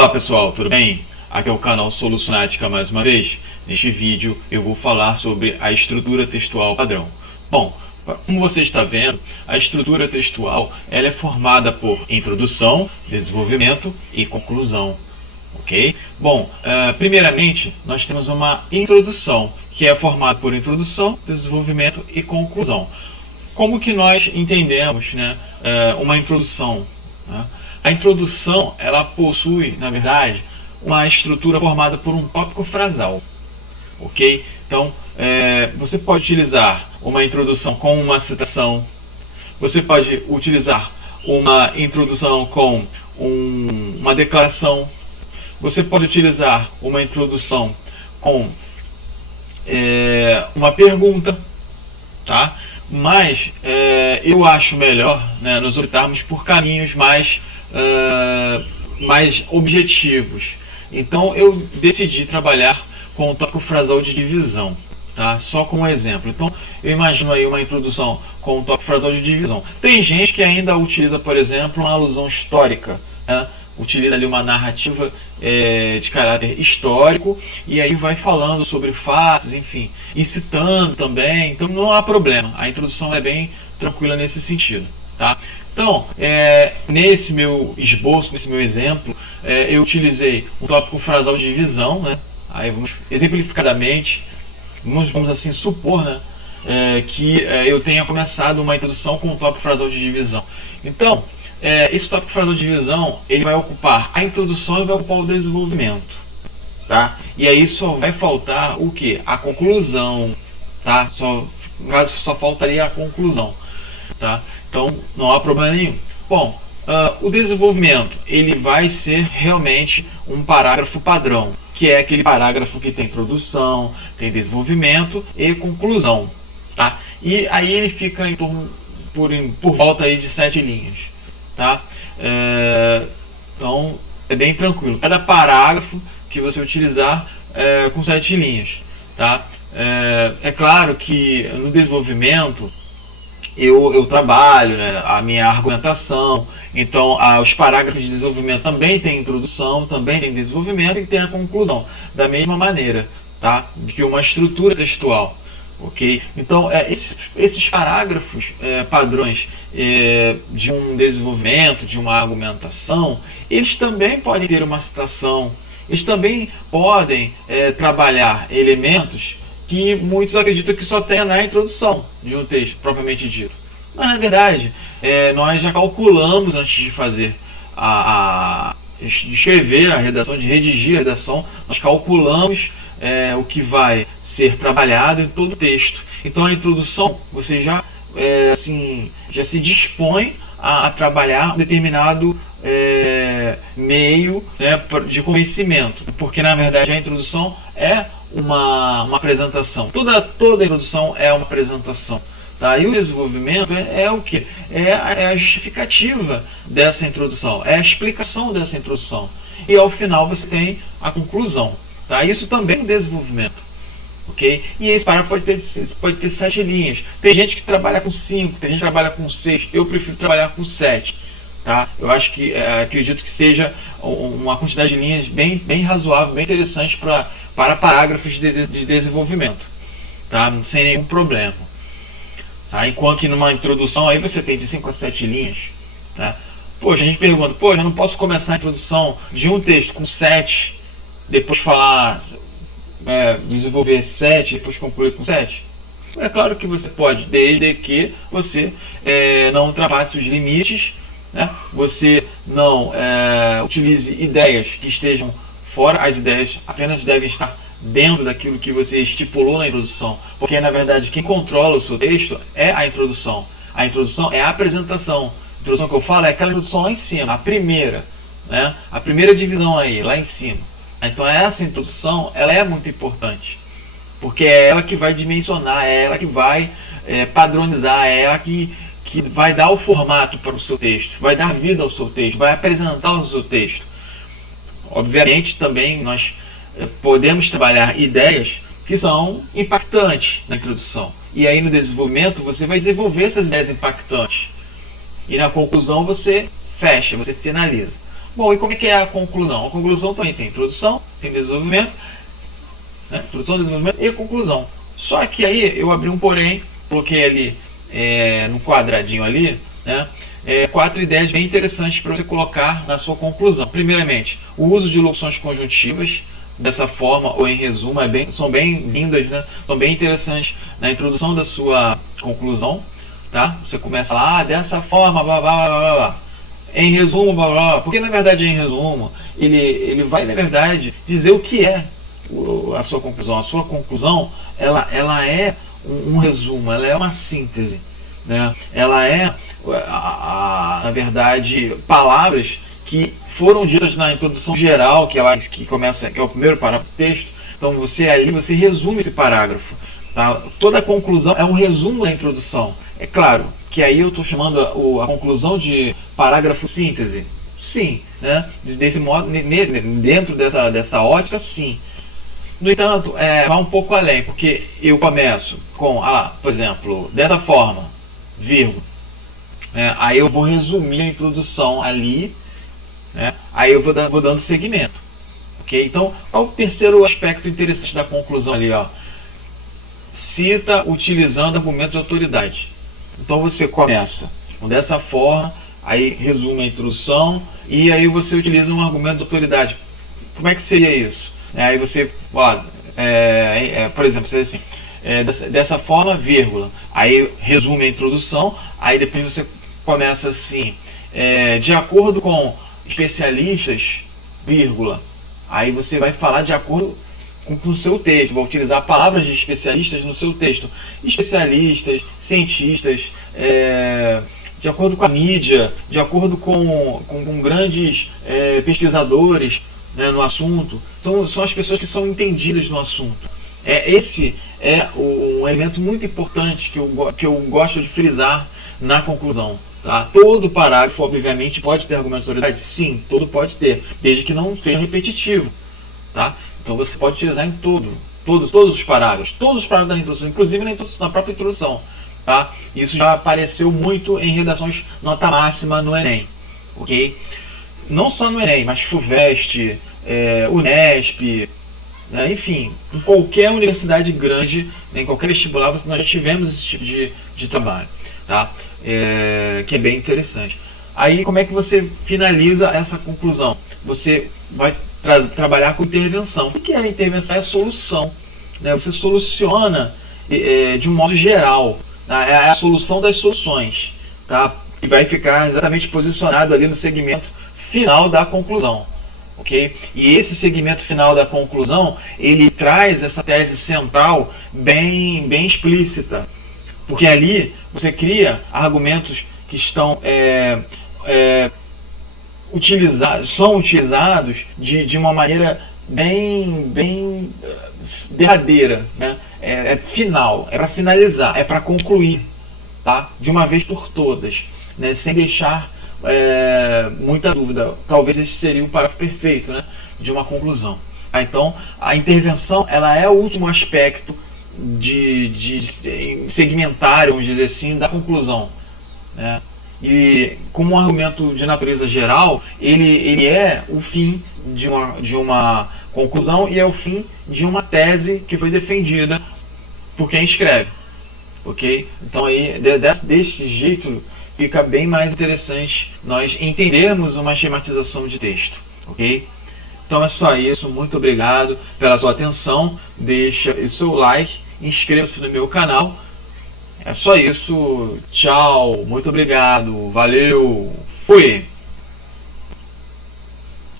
Olá pessoal, tudo bem? Aqui é o canal Solucionática mais uma vez. Neste vídeo eu vou falar sobre a estrutura textual padrão. Bom, como você está vendo, a estrutura textual ela é formada por introdução, desenvolvimento e conclusão. Ok? Bom, primeiramente nós temos uma introdução, que é formada por introdução, desenvolvimento e conclusão. Como que nós entendemos, né, uma introdução? Né? A introdução ela possui, na verdade, uma estrutura formada por um tópico frasal. Ok? Então, você pode utilizar uma introdução com uma citação, você pode utilizar uma introdução com uma declaração, você pode utilizar uma introdução com uma pergunta, tá? Mas eu acho melhor, né, nos optarmos por caminhos mais objetivos. Então eu decidi trabalhar com o tópico frasal de divisão, tá? Só como exemplo. Então eu imagino aí uma introdução com o tópico frasal de divisão. Tem gente que ainda utiliza, por exemplo, uma alusão histórica, né? Utiliza ali uma narrativa de caráter histórico e aí vai falando sobre fatos, enfim, e citando também. Então não há problema, a introdução é bem tranquila nesse sentido, tá? Então, nesse meu esboço, nesse meu exemplo, eu utilizei um tópico frasal de divisão, né? Aí vamos exemplificadamente, vamos assim supor, né, que eu tenha começado uma introdução com um tópico frasal de divisão. Então, esse tópico frasal de divisão ele vai ocupar a introdução e vai ocupar o desenvolvimento, tá? E aí só vai faltar o que? A conclusão, tá? No caso só faltaria a conclusão, tá? Então não há problema nenhum. Bom, o desenvolvimento ele vai ser realmente um parágrafo padrão, que é aquele parágrafo que tem introdução, tem desenvolvimento e conclusão, tá? E aí ele fica em torno por volta aí de 7 linhas, tá? Então é bem tranquilo. Cada parágrafo que você utilizar com 7 linhas, tá? É claro que no desenvolvimento eu trabalho, né, a minha argumentação. Então os parágrafos de desenvolvimento também tem introdução, também tem desenvolvimento e tem a conclusão da mesma maneira, tá? Que uma estrutura textual, ok? Então esses parágrafos padrões de um desenvolvimento, de uma argumentação, eles também podem ter uma citação, eles também podem trabalhar elementos que muitos acreditam que só tenha na introdução de um texto propriamente dito. Mas na verdade, nós já calculamos antes de fazer de escrever a redação, de redigir a redação, nós calculamos o que vai ser trabalhado em todo o texto. Então a introdução você já se dispõe a trabalhar um determinado meio, né, de convencimento, porque na verdade a introdução é uma apresentação. Toda introdução é uma apresentação, tá? E o desenvolvimento é o que? É a justificativa dessa introdução, é a explicação dessa introdução. E ao final você tem a conclusão, tá? Isso também é um desenvolvimento, ok? E esse parágrafo pode ter 7 linhas. Tem gente que trabalha com 5, tem gente que trabalha com 6. Eu prefiro trabalhar com 7. Tá? Eu acho que acredito que seja uma quantidade de linhas bem razoável, bem interessante para parágrafos de desenvolvimento, tá? Sem nenhum problema, tá? Enquanto que numa introdução aí você tem de 5 a 7 linhas, tá? Poxa, a gente pergunta, eu não posso começar a introdução de um texto com 7, depois falar, desenvolver 7, depois concluir com 7? É claro que você pode, desde que você não ultrapasse os limites, né? Você não utilize ideias que estejam fora. As ideias apenas devem estar dentro daquilo que você estipulou na introdução, porque na verdade quem controla o seu texto é a introdução. A introdução é a apresentação. A introdução que eu falo é aquela introdução lá em cima, a primeira, né? A primeira divisão aí, lá em cima. Então essa introdução ela é muito importante, porque é ela que vai dimensionar, é ela que vai padronizar, é ela que vai dar o formato para o seu texto, vai dar vida ao seu texto, vai apresentar o seu texto. Obviamente também nós podemos trabalhar ideias que são impactantes na introdução. E aí no desenvolvimento você vai desenvolver essas ideias impactantes. E na conclusão você fecha, você finaliza. Bom, e como é que é a conclusão? A conclusão também tem introdução, tem desenvolvimento, né? Introdução, desenvolvimento e conclusão. Só que aí eu abri um porém, coloquei ali no quadradinho ali, né? 4 ideias bem interessantes para você colocar na sua conclusão. Primeiramente, o uso de locuções conjuntivas, dessa forma ou em resumo, são bem lindas, né? São bem interessantes na introdução da sua conclusão, tá? Você começa lá, dessa forma, blá blá blá blá blá. Em resumo, blá blá blá. Porque na verdade, em resumo, ele vai na verdade dizer o que é a sua conclusão. A sua conclusão, ela é um resumo, ela é uma síntese, né? Ela é, na verdade, palavras que foram ditas na introdução geral, que é o primeiro parágrafo do texto. Então você resume esse parágrafo, tá? Toda a conclusão é um resumo da introdução. É claro que aí eu estou chamando a conclusão de parágrafo síntese. Sim, né? Desse modo, dentro dessa ótica, sim. No entanto, vai um pouco além, porque eu começo com, por exemplo, dessa forma, vírgula. Aí eu vou resumir a introdução ali, né? Aí eu vou dando seguimento. Okay? Então, qual o terceiro aspecto interessante da conclusão ali? Ó? Cita utilizando argumentos de autoridade. Então você começa dessa forma, aí resume a introdução e aí você utiliza um argumento de autoridade. Como é que seria isso? Aí você, por exemplo, você diz assim, dessa forma, vírgula. Aí resume a introdução, aí depois você começa assim, de acordo com especialistas, vírgula. Aí você vai falar de acordo com o seu texto, vai utilizar palavras de especialistas no seu texto. Especialistas, cientistas, de acordo com a mídia, de acordo com grandes pesquisadores, né, no assunto. São as pessoas que são entendidas no assunto. Esse é um elemento muito importante que eu gosto de frisar na conclusão. Tá? Todo parágrafo, obviamente, pode ter argumento de autoridade? Sim, todo pode ter, desde que não seja repetitivo. Tá? Então você pode utilizar em todos os parágrafos da introdução, inclusive na própria introdução. Tá? Isso já apareceu muito em redações nota máxima no Enem. Okay? Não só no Enem, mas FUVEST, Unesp, né? Enfim, em qualquer universidade grande, em qualquer vestibular, nós já tivemos esse tipo de trabalho. Tá? Que é bem interessante. Aí como é que você finaliza essa conclusão? Você vai trabalhar com intervenção. O que é a intervenção? É a solução, né? Você soluciona de um modo geral, tá? É a solução das soluções, tá? E vai ficar exatamente posicionado ali no segmento final da conclusão. Okay? E esse segmento final da conclusão, ele traz essa tese central bem explícita. Porque ali você cria argumentos que estão são utilizados de uma maneira bem derradeira, né? Final, é para finalizar, é para concluir, tá? De uma vez por todas, né? Sem deixar muita dúvida. Talvez esse seria o parágrafo perfeito, né? De uma conclusão. Então, a intervenção, ela é o último aspecto de segmentário, vamos dizer assim, da conclusão, né? E como um argumento de natureza geral, ele é o fim de uma conclusão e é o fim de uma tese que foi defendida por quem escreve. Ok? Então aí, desse jeito, fica bem mais interessante nós entendermos uma esquematização de texto. Ok? Então é só isso, muito obrigado pela sua atenção, deixa o seu like, inscreva-se no meu canal. É só isso, tchau, muito obrigado, valeu, fui!